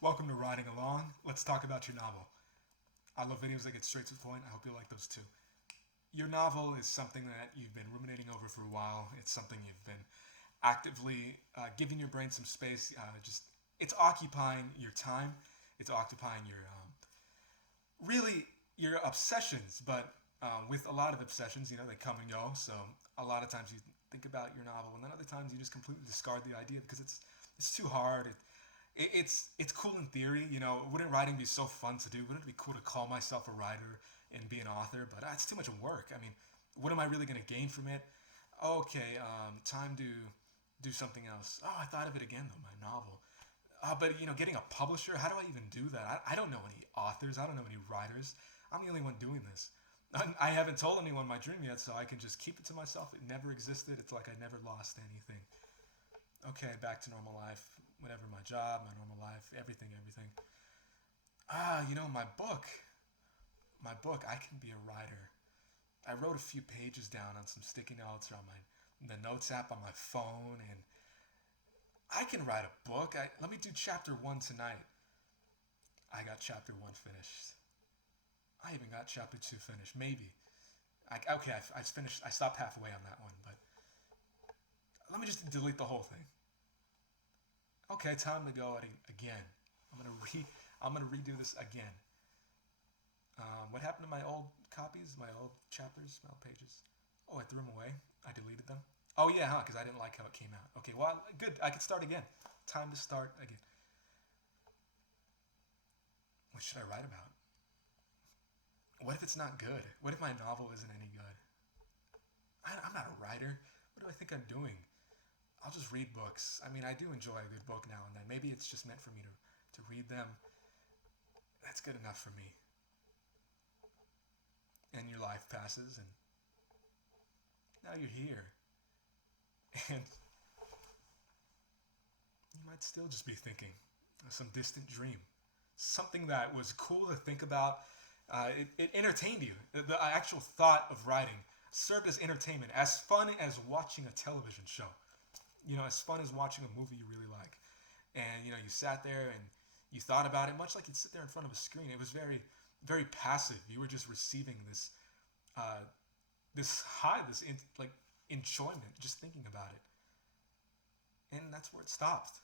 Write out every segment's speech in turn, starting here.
Welcome to Riding Along. Let's talk about your novel. I love videos that get straight to the point. I hope you like those too. Your novel is something that you've been ruminating over for a while. It's something you've been actively giving your brain some space. Just it's occupying your time. It's occupying your really your obsessions. But with a lot of obsessions, they come and go. So a lot of times you think about your novel, and then other times you just completely discard the idea because it's too hard. It's cool in theory. Wouldn't writing be so fun to do? Wouldn't it be cool to call myself a writer and be an author? But it's too much work. I mean, what am I really going to gain from it? Okay, time to do something else. Oh, I thought of it again though, my novel. But getting a publisher, how do I even do that? I don't know any authors. I don't know any writers. I'm the only one doing this. I haven't told anyone my dream yet, so I can just keep it to myself. It never existed. It's like I never lost anything. Okay, back to normal life. Whatever, my job, my normal life, everything. My book. I can be a writer. I wrote a few pages down on some sticky notes or on the notes app on my phone, and I can write a book. Let me do chapter one tonight. I got chapter one finished. I even got chapter two finished. Maybe. Okay, I finished. I stopped halfway on that one, but let me just delete the whole thing. Okay, time to go at it again. I'm gonna re. I'm gonna redo this again. What happened to my old copies, my old chapters, my old pages? Oh, I threw them away. I deleted them. Oh yeah, huh? Because I didn't like how it came out. Okay, well, good. I can start again. Time to start again. What should I write about? What if it's not good? What if my novel isn't any good? I'm not a writer. What do I think I'm doing? I'll just read books. I mean, I do enjoy a good book now and then. Maybe it's just meant for me to read them. That's good enough for me. And your life passes, and now you're here. And you might still just be thinking of some distant dream. Something that was cool to think about. It entertained you. The actual thought of writing served as entertainment, as fun as watching a television show. As fun as watching a movie you really like. And you sat there and you thought about it, much like you'd sit there in front of a screen. It was very, very passive. You were just receiving uh, this high, like enjoyment, just thinking about it. And that's where it stopped.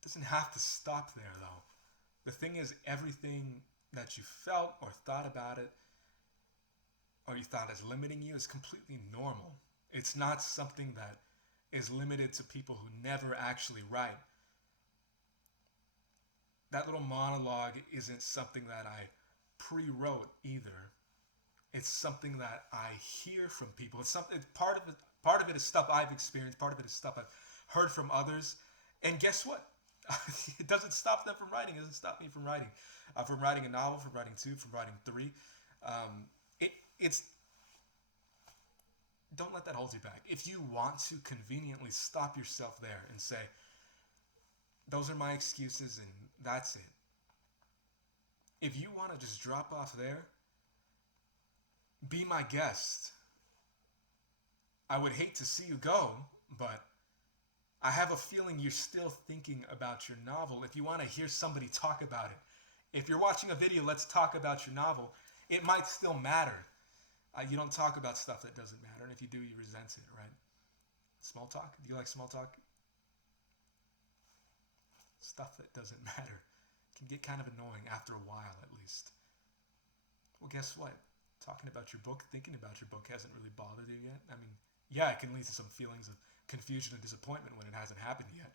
It doesn't have to stop there, though. The thing is, everything that you felt or thought about it, or you thought is limiting you, is completely normal. It's not something that is limited to people who never actually write. That little monologue isn't something that I pre-wrote either. It's something that I hear from people. It's something. It's part of it. Part of it is stuff I've experienced. Part of it is stuff I've heard from others. And guess what? It doesn't stop them from writing. It doesn't stop me from writing. From writing a novel, from writing two, from writing three. It's don't let that hold you back. If you want to conveniently stop yourself there and say, those are my excuses and that's it. If you want to just drop off there, be my guest. I would hate to see you go, but I have a feeling you're still thinking about your novel. If you want to hear somebody talk about it, if you're watching a video, let's talk about your novel. It might still matter. You don't talk about stuff that doesn't matter, and if you do, you resent it, right? Small talk? Do you like small talk? Stuff that doesn't matter can get kind of annoying after a while, at least. Well, guess what? Talking about your book, thinking about your book hasn't really bothered you yet. I mean, yeah, it can lead to some feelings of confusion and disappointment when it hasn't happened yet.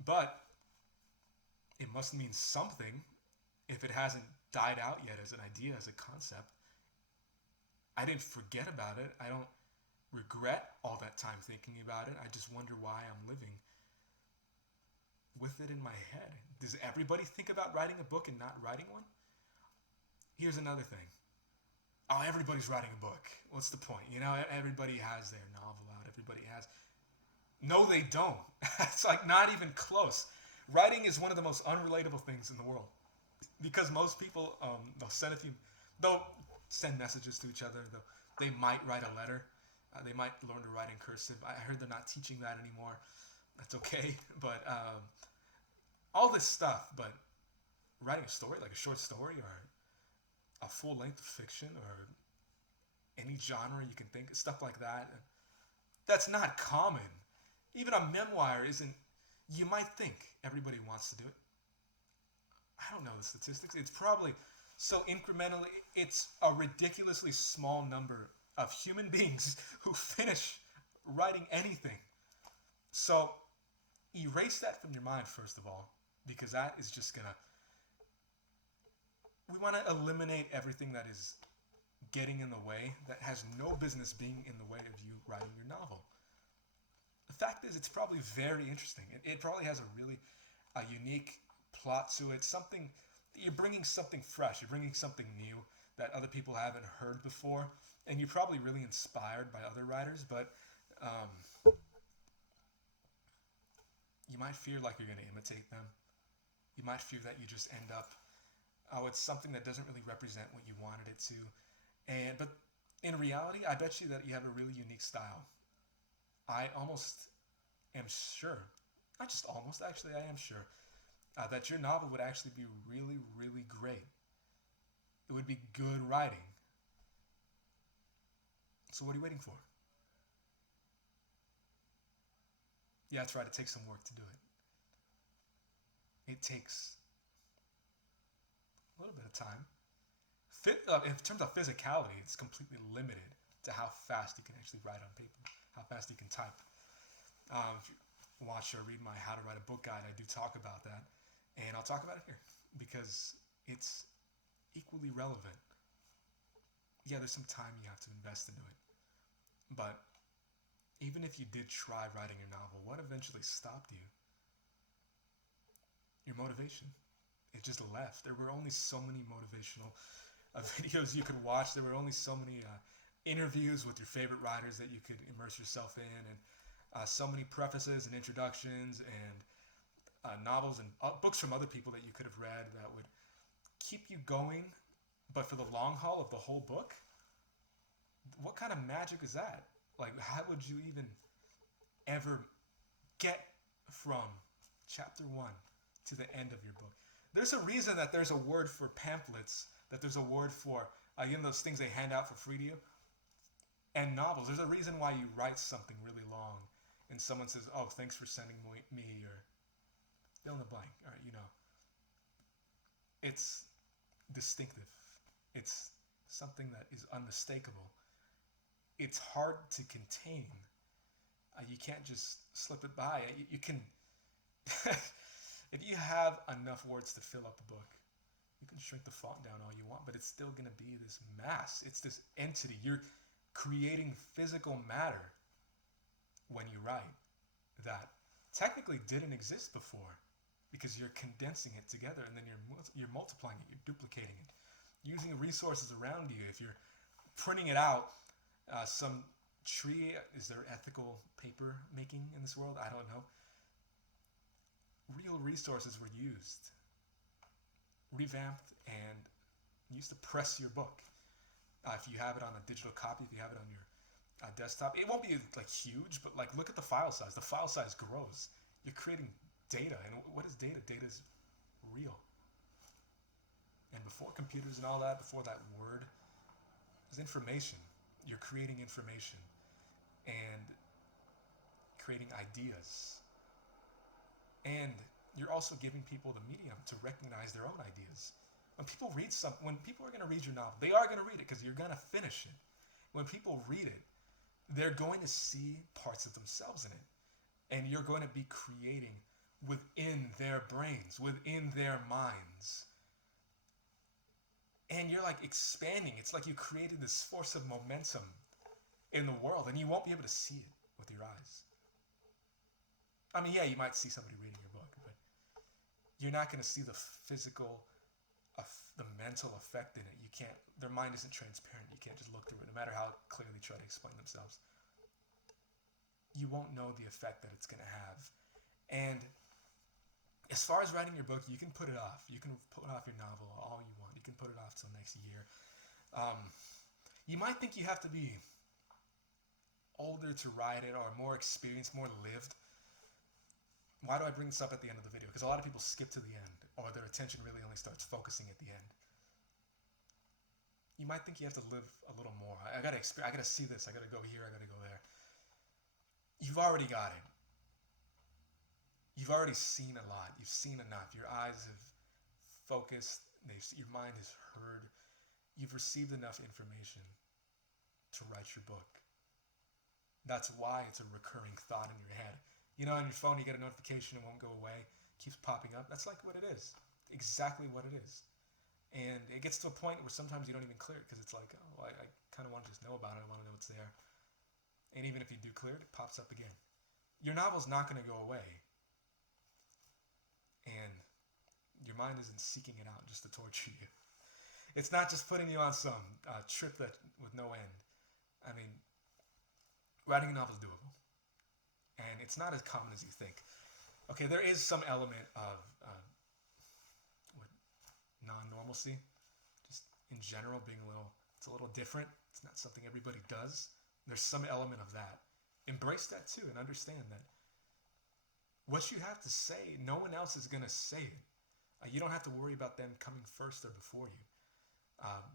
But it must mean something if it hasn't died out yet as an idea, as a concept. I didn't forget about it. I don't regret all that time thinking about it. I just wonder why I'm living with it in my head. Does everybody think about writing a book and not writing one? Here's another thing. Oh, everybody's writing a book. What's the point? Everybody has their novel out. Everybody has. No, they don't. It's like not even close. Writing is one of the most unrelatable things in the world because most people they'll send messages to each other. They might write a letter. They might learn to write in cursive. I heard they're not teaching that anymore. That's okay, but all this stuff, but writing a story, like a short story or a full length of fiction or any genre you can think of, stuff like that, that's not common. Even a memoir isn't, you might think everybody wants to do it. I don't know the statistics. It's probably so incrementally, it's a ridiculously small number of human beings who finish writing anything. So erase that from your mind, first of all, because that is just gonna, we want to eliminate everything that is getting in the way, that has no business being in the way of you writing your novel. The fact is, it's probably very interesting. It probably has a really unique plot to it. Something, you're bringing something fresh. You're bringing something new that other people haven't heard before, and you're probably really inspired by other writers. But you might feel like you're going to imitate them. You might feel that you just end up, oh, it's something that doesn't really represent what you wanted it to. But in reality, I bet you that you have a really unique style. I almost am sure, not just almost, actually, I am sure, that your novel would actually be really, really great. It would be good writing. So what are you waiting for? Yeah, that's right, it takes some work to do it. It takes a little bit of time. In terms of physicality, it's completely limited to how fast you can actually write on paper, how fast you can type. If you watch or read my How to Write a Book guide, I do talk about that. And I'll talk about it here because it's equally relevant. Yeah, there's some time you have to invest into it. But even if you did try writing your novel, what eventually stopped you? Your motivation. It just left. There were only so many motivational videos you could watch. There were only so many interviews with your favorite writers that you could immerse yourself in, and so many prefaces and introductions and novels and books from other people that you could have read that would keep you going. But for the long haul of the whole book, what kind of magic is that? Like, how would you even ever get from chapter 1 to the end of your book? There's a reason that there's a word for pamphlets, that there's a word for, those things they hand out for free to you, and novels. There's a reason why you write something really long and someone says, oh, thanks for sending me your fill in the blank. Or, it's distinctive. It's something that is unmistakable. It's hard to contain. You can't just slip it by. You can, if you have enough words to fill up a book, you can shrink the font down all you want, but it's still going to be this mass. It's this entity. You're creating physical matter when you write that technically didn't exist before, because you're condensing it together and then you're multiplying it, you're duplicating it, using the resources around you. If you're printing it out, some tree, is there ethical paper making in this world? I don't know. Real resources were used, revamped, and used to press your book. If you have it on a digital copy, if you have it on your desktop, it won't be like huge, but like look at the file size. The file size grows. You're creating data, and what is data? Data is real. And before computers and all that, before that word, there's information. You're creating information and creating ideas. And you're also giving people the medium to recognize their own ideas. When people are going to read your novel, they are going to read it because you're going to finish it. When people read it, they're going to see parts of themselves in it. And you're going to be creating within their brains, within their minds. And you're like expanding. It's like you created this force of momentum in the world, and you won't be able to see it with your eyes. I mean, yeah, you might see somebody reading your book, but you're not going to see the physical, the mental effect in it. You can't, their mind isn't transparent. You can't just look through it, no matter how clearly try to explain themselves. You won't know the effect that it's going to have. And as far as writing your book, you can put it off. You can put off your novel all you want. You can put it off till next year. You might think you have to be older to write it, or more experienced, more lived. Why do I bring this up at the end of the video? Because a lot of people skip to the end, or their attention really only starts focusing at the end. You might think you have to live a little more. I gotta see this. I gotta go here. I gotta go there. You've already got it. You've already seen a lot. You've seen enough. Your eyes have focused. Your mind has heard. You've received enough information to write your book. That's why it's a recurring thought in your head. You know, on your phone, you get a notification, it won't go away, it keeps popping up. That's like what it is. Exactly what it is. And it gets to a point where sometimes you don't even clear it because it's like, oh, I kind of want to just know about it. I want to know what's there. And even if you do clear it, it pops up again. Your novel's not going to go away. And your mind isn't seeking it out just to torture you. It's not just putting you on some trip that with no end. I mean, writing a novel is doable. And it's not as common as you think. Okay, there is some element of non-normalcy, just in general being it's a little different. It's not something everybody does. There's some element of that. Embrace that too and understand that what you have to say, no one else is going to say it. You don't have to worry about them coming first or before you.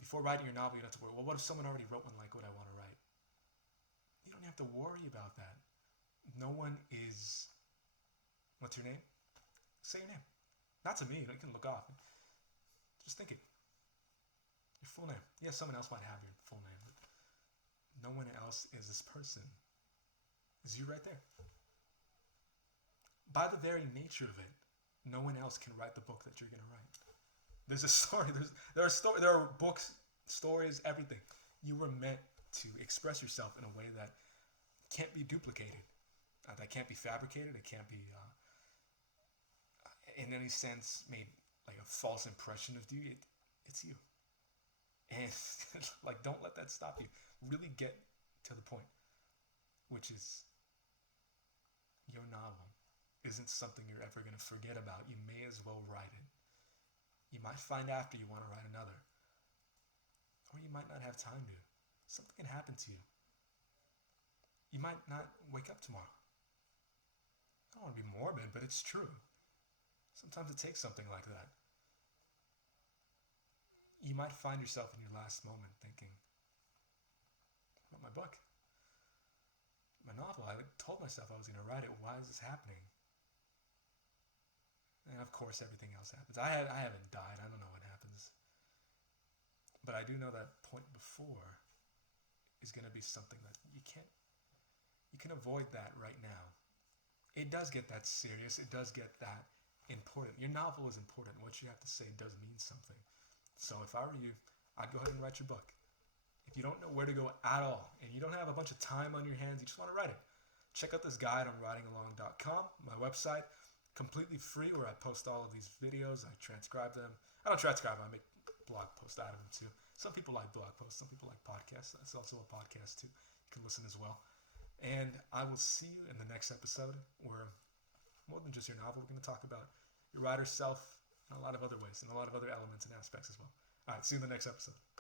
Before writing your novel, you don't have to worry, well, what if someone already wrote one like what I want to write? You don't have to worry about that. No one is... What's your name? Say your name. Not to me. You can look off. Just think it. Your full name. Yeah, someone else might have your full name, but no one else is this person. Is you right there. By the very nature of it, no one else can write the book that you're going to write. There's a story. There are books, stories, everything. You were meant to express yourself in a way that can't be duplicated. That can't be fabricated. It can't be, in any sense, made like a false impression of you. It's you. And like, don't let that stop you. Really get to the point, which is your novel isn't something you're ever going to forget about. You may as well write it. You might find after you want to write another, or you might not have time to. Something can happen to you. You might not wake up tomorrow. I don't want to be morbid, but it's true. Sometimes it takes something like that. You might find yourself in your last moment thinking, what about my book? My novel, I told myself I was going to write it. Why is this happening? And of course, everything else happens. I haven't died. I don't know what happens. But I do know that point before is going to be something that you can avoid that right now. It does get that serious. It does get that important. Your novel is important. What you have to say does mean something. So if I were you, I'd go ahead and write your book. If you don't know where to go at all, and you don't have a bunch of time on your hands, you just want to write it, check out this guide on writingalong.com, my website, completely free, where I post all of these videos. I transcribe them. I don't transcribe them. I make blog posts out of them too. Some people like blog posts. Some people like podcasts. That's also a podcast too. You can listen as well. And I will see you in the next episode, where more than just your novel, we're going to talk about your writer self in a lot of other ways, and a lot of other elements and aspects as well. All right, see you in the next episode.